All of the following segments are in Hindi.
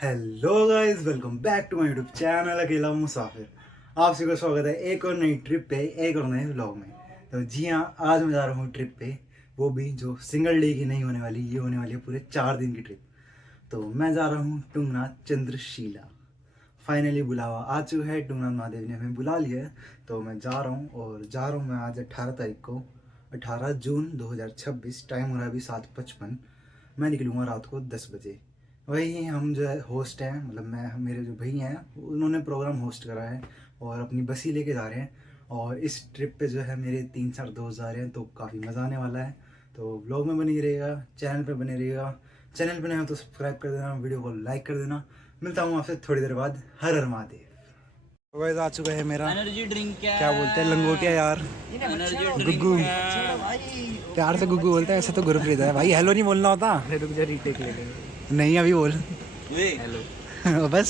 Hello guys, welcome back to my YouTube channel Akela Musafir. आप सभी का स्वागत है एक और नई ट्रिप पे, एक और नए व्लॉग में। तो जी हाँ, आज मैं जा रहा हूँ ट्रिप पे, वो भी जो सिंगल डे की नहीं होने वाली, ये होने वाली है पूरे 4 दिन की ट्रिप। तो मैं जा रहा हूँ टुंगनाथ चंद्रशिला। फाइनली बुलावा आ चुका है, टुंगनाथ महादेव ने हमें बुला लिया है। तो मैं जा रहा हूँ और जा रहा हूँ मैं आज 18 तारीख को, 18 जून 2026। टाइम हो रहा है अभी 7:55। मैं निकलूँगा रात को 10 बजे। वही हम जो है होस्ट हैं, मतलब मैं, मेरे जो भैया हैं उन्होंने प्रोग्राम होस्ट करा है और अपनी बस ही लेके जा रहे हैं। और इस ट्रिप पे जो है मेरे 3-4 दोस्त जा रहे हैं, तो काफ़ी मज़ा आने वाला है। तो व्लॉग में बने रहिएगा, चैनल पे बने रहिएगा। चैनल पे नए हो तो सब्सक्राइब कर देना, वीडियो को लाइक कर देना। मिलता हूँ आपसे थोड़ी देर बाद। हर हर महादेव। वैसे आ चुका है मेरा एनर्जी ड्रिंक क्या बोलते हैं, लंगोटिया यार, गुग्गू। प्यार से गुग्गू बोलते हैं, ऐसे तो गुरप्रीत है भाई। हेलो नहीं बोलना होता। रुक जा, रीटेक ले लेंगे। नहीं अभी बोल। हेलो बस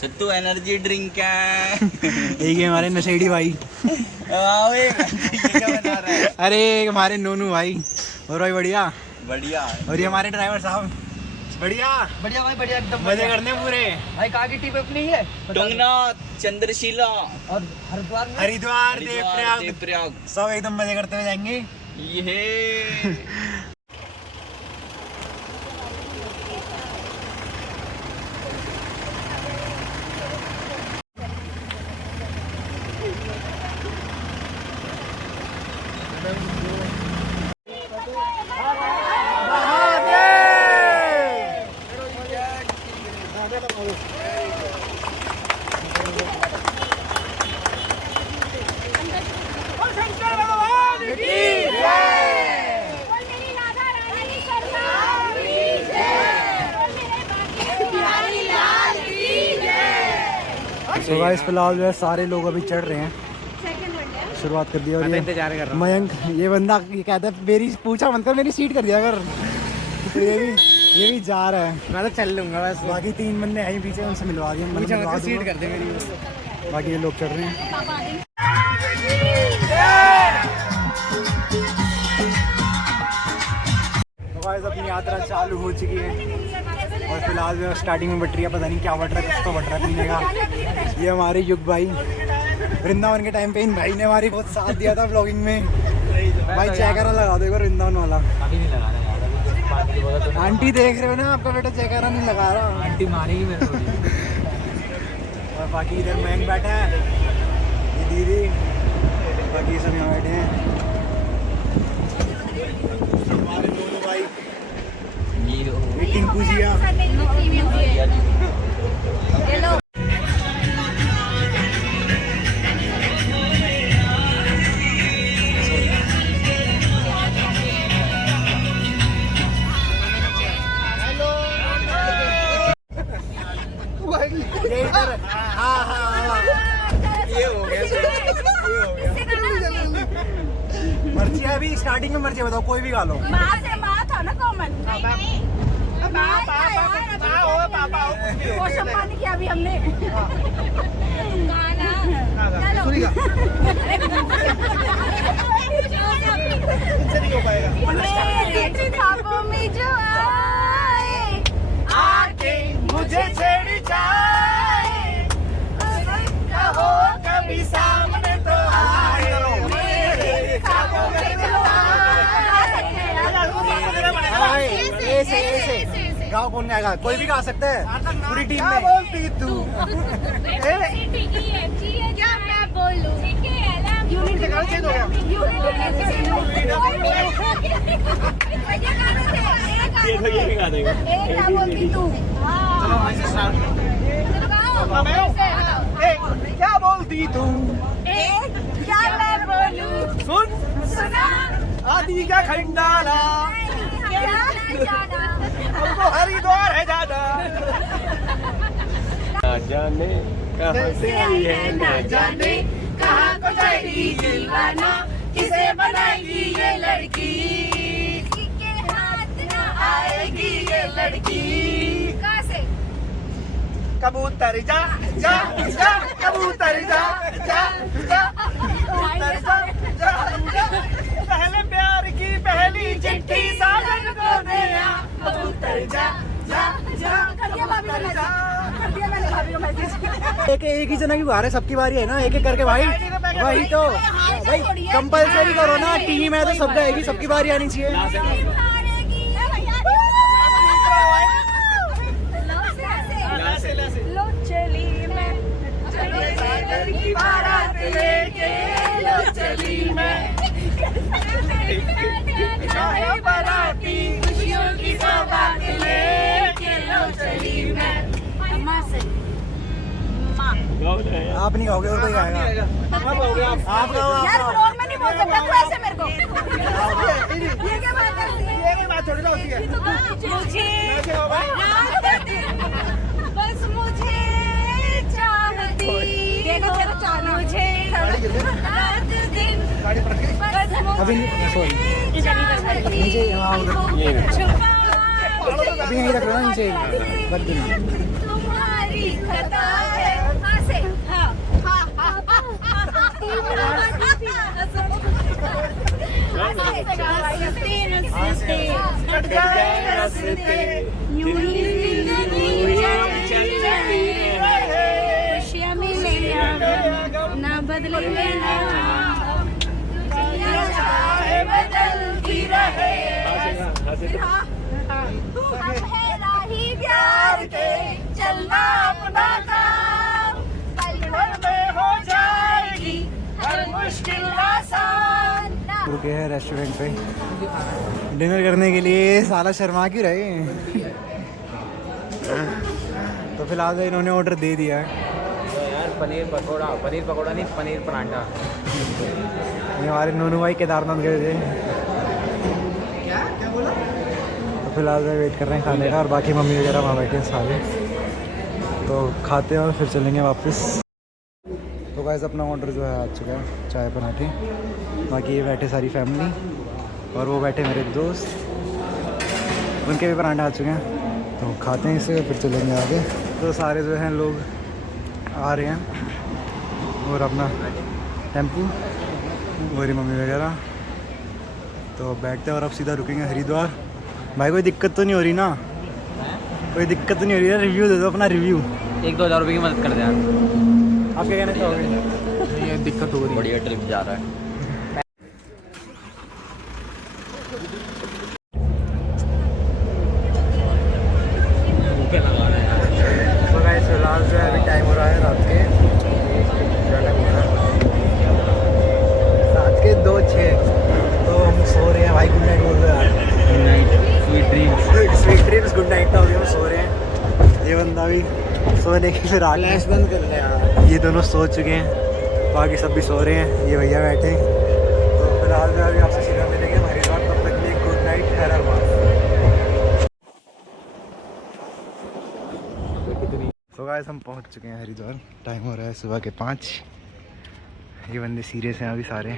सत्तू एनर्जी ड्रिंक है। एक ही हमारे नशेड़ी भाई। ये क्या बना रहा है? अरे हमारे नोनू भाई। और भाई बढ़िया बढ़िया। और ये हमारे ड्राइवर साहब बढ़िया बढ़िया भाई, बढ़िया एकदम मजे करने पूरे। भाई। कहाँ की टीम अपनी है? टुंगनाथ चंद्रशिला और हरिद्वार में हरिद्वार देवप्रयाग देवप्रयाग सब एकदम मजे करते हुए जाएंगे। ये तो गाइस फिलहाल जो है सारे लोग अभी चढ़ रहे हैं, शुरुआत कर दिया। और ये इंतजार कर मयंक, ये बंदा ये कहता है मेरी पूछा मत कर, मेरी सीट कर दिया कर। तो ये भी जा रहा है। मैं तो चल लूंगा बस। बाकी 3 बंदे हैं पीछे, उनसे मिलवा दिए, पूछा मिलवा मत, सीट दूंगा। कर दे मेरी। बाकी ये लोग चढ़ रहे हैं। तो गाइस अपनी यात्रा चालू हो चुकी है और फिलहाल जो स्टार्टिंग में बट रही है, पता नहीं क्या बट रहा है, कुछ तो बट रहा है पीने का। ये हमारे युग भाई, वृंदावन के टाइम पे इन भाई ने हमारी बहुत साथ दिया था ब्लॉगिंग में। भाई चेकरा लगा दो एक बार वृंदावन वाला। अभी नहीं लगा रहा यार। आंटी देख रहे हो ना, आपका बेटा चेकरा नहीं लगा रहा। आंटी मारेगी मेरे को। और बाकी इधर महंग बैठा है, ये दीदी, बाकी सब यहाँ बैठे हैं। हमारे दोनों भाई, ये टिंकू जिया। ये इधर, हाँ हाँ हाँ, ये हो गया, ये हो गया। मर्जी है अभी स्टार्टिंग में, मर्जी बताओ कोई भी गा लो। माँ से माँ था ना कॉमन। पोषण पानी किया अभी हमने। गाना मेरे ख्वाबों में जो आए, आके मुझे छेड़ जाए, कहो कभी सामने तो आए, मेरे ख्वाबों में जो आए। ऐसे गाँव कौन गाएगा? कोई भी गा सकता है, पूरी टीम में। बोलती तू क्या मैं बोलूं? यूनिट से गाना चेंज हो गया। ये भी गा देगा। क्या बोलती तू? क्या बोलती तू? क्या मैं बोलूं? सुन सुना आदि का खंडाला, हमको हरिद्वार है जाना। ना जाने कहाँ से आई है, ना जाने कहाँ को जाएगी दीवाना, किसे बनाएगी ये लड़की, किसके हाथ ना आएगी ये लड़की। कहाँ से? कबूतर जा जा जा, कबूतर जा जा जा, कबूतर जा जा जा। पहले प्यार की पहली चिट्ठी साजन को दे आ, कबूतर जा जा जा, कबूतर जा। एक ही जना की बार है, सबकी बारी है ना, एक एक करके भाई। वही तो भाई कंपलसरी करो ना, टीम है तो सबका आएगी, सबकी बारी आनी चाहिए। लो चली मैं की बारात लेके, लो चली मैं बाराती खुशियों की सौगात लेके, लो चली मैं। आप नहीं गाओगे और कोई गाएगा? आप गाओ। यार ब्लॉग में नहीं बोल सकता तू ऐसे मेरे को। ये क्या बात करती है? ये बात थोड़ी ना होती है। मुझे बस मुझे चाहती हो, मुझे रात दिन बस अभी सॉरी नीचे, हाँ उधर अभी यहीं रख लो ना नीचे, रख देना। तुम्हारी खता है। हाँ से हाँ हाँ हाँ खुशियाँ मिले ना बदले ना बदलती रहे। ही प्यार के चलना अपना काम, पल में हो जाएगी हर मुश्किल आसान। रुके हैं रेस्टोरेंट पे डिनर करने के लिए। साला शर्मा क्यों रहे? तो फिलहाल तो इन्होंने ऑर्डर दे दिया है यार पनीर पकौड़ा नहीं, पनीर पराठा। ये हमारे नोनू भाई केदारनाथ गए थे। तो फिलहाल मैं वेट कर रहे हैं खाने का, और बाकी मम्मी वगैरह वहाँ बैठे हैं सारे। तो खाते हैं और फिर चलेंगे वापस। तो गाइस अपना ऑर्डर जो है आ चुका है, चाय पराठे। बाकी ये बैठे सारी फैमिली, और वो बैठे मेरे दोस्त, उनके भी पराठे आ चुके हैं। तो खाते हैं इसे, फिर चलेंगे आगे। तो सारे जो हैं लोग आ रहे हैं, और अपना टेम्पू और मम्मी वगैरह। तो बैठते हैं और अब सीधा रुकेंगे हरिद्वार। भाई कोई दिक्कत तो नहीं हो रही ना? कोई दिक्कत तो नहीं हो रही है? रिव्यू दे दो अपना, रिव्यू। 1-2 हज़ार रुपये की मदद कर दे यार। आप क्या कहना चाहोगे? ये दिक्कत हो रही। बढ़िया ट्रिप जा रहा है। तो गाइस फिलहाल जो है अभी टाइम हो रहा है रात के 2:06। तो हम सो रहे हैं भाई। गुड नाइट बोल रहे हैं यार। Sweet dreams good night. तो अभी हम सो रहे हैं। ये बंदा भी सोने की फिर आ गया। बंद कर ले यार। ये दोनों सो चुके हैं, बाकी सब भी सो रहे हैं। ये भैया बैठे। तो फिलहाल जो अभी आपसे सीधा मिलेंगे हरिद्वार। तब तक के लिए गुड नाइट, हर हर महादेव। तो गाइस हम पहुंच चुके हैं हरिद्वार। टाइम हो रहा है सुबह के 5। ये बंदे सीरियस हैं अभी सारे।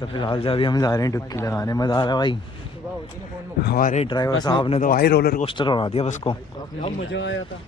तो फिलहाल जो अभी हम जा रहे हैं डुबकी लगाने। मज़ा आ रहा है भाई। हमारे ड्राइवर साहब ने तो भाई रोलर कोस्टर बना दिया बस को। मुझे आया था।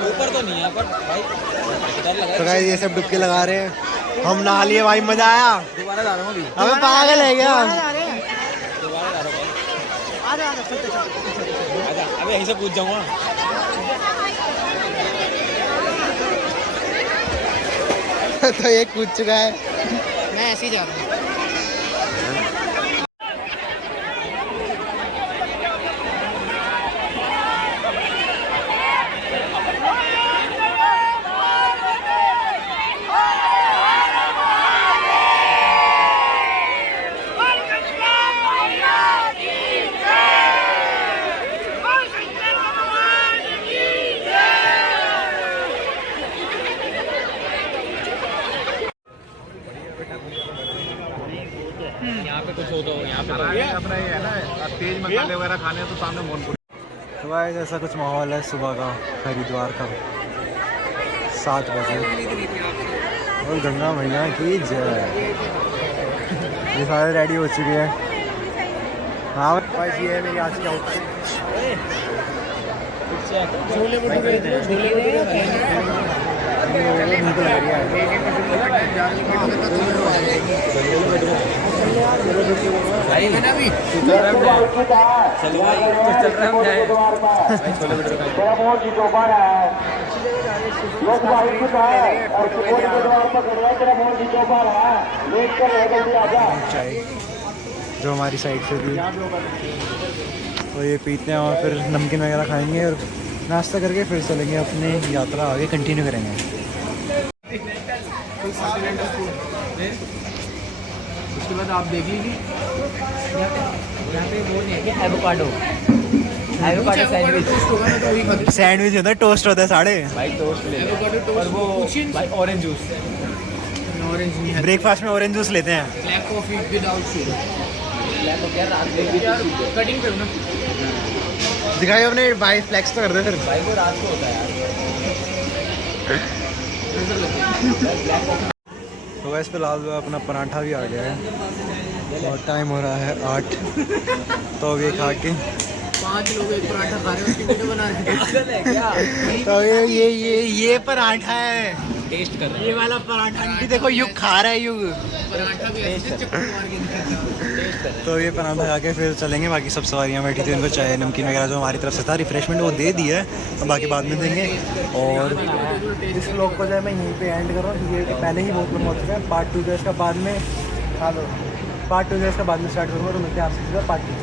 ऊपर तो नहीं है पर भाई डर लगा। तो गाइस ये सब डुबकी लगा रहे हैं। हम नहा लिए भाई, मजा आया। दोबारा जा रहा हूँ अभी। हमें पागल है क्या? दोबारा जा रहा हूँ। आजा अभी यहीं से पूछ जाऊँगा। तो ये कूद चुका है। मैं ऐसे ही जा रहा हूँ। यहाँ पे अपना ये है ना, तेज मसाले वगैरह खाने हैं तो सामने मोनपुरी। तो भाई ऐसा कुछ माहौल है सुबह का हरिद्वार का 7 बजे। और गंगा मैया की जय। ये सारे रेडी हो चुके हैं। हाँ भाई ये है मेरी आज की आउटफिट। छोले भटूरे चाय जो हमारी साइड से थी तो ये पीते हैं और फिर नमकीन वगैरह खाएंगे और नाश्ता करके फिर चलेंगे अपनी यात्रा आगे कंटिन्यू करेंगे। उसके बाद आप देख लीजिए यहाँ पे वो नहीं है कि एवोकाडो सैंडविच सैंडविच होता है, टोस्ट होता है साढ़े। भाई टोस्ट ले लो और वो भाई ऑरेंज जूस ऑरेंज नहीं है, ब्रेकफास्ट में ऑरेंज जूस लेते हैं। Black coffee without sugar. Cutting पे ना दिखाई अपने भाई फ्लेक्स तो कर दे फिर। भाई वो रात को होता है यार। तो वैसे फिलहाल जो अपना पराठा भी आ गया है और टाइम हो रहा है 8। तो ये खा के 5 लोग एक पराठा खा रहे हैं, उसकी वीडियो बना रहे हैं। तो ये पराठा है। टेस्ट कर रहे ये वाला पराठा आंटी देखो युग खा रहा है युग। पराठा भी ऐसे चक्कर मार के तो ये पराठा खा के फिर चलेंगे। बाकी सब सवारियाँ बैठी थी, उनको चाय नमकीन वगैरह जो हमारी तरफ से था रिफ्रेशमेंट वो दे दिया है, तो बाकी बाद में देंगे। और इस व्लॉग को जो है मैं यहीं पे एंड कर रहा हूँ क्योंकि पहले ही बहुत लंबा हो चुका है। पार्ट 2 जो इसका बाद में खा लो, पार्ट 2 जो इसका बाद में स्टार्ट करूँगा। तो मिलते हैं आपसे पार्ट 2।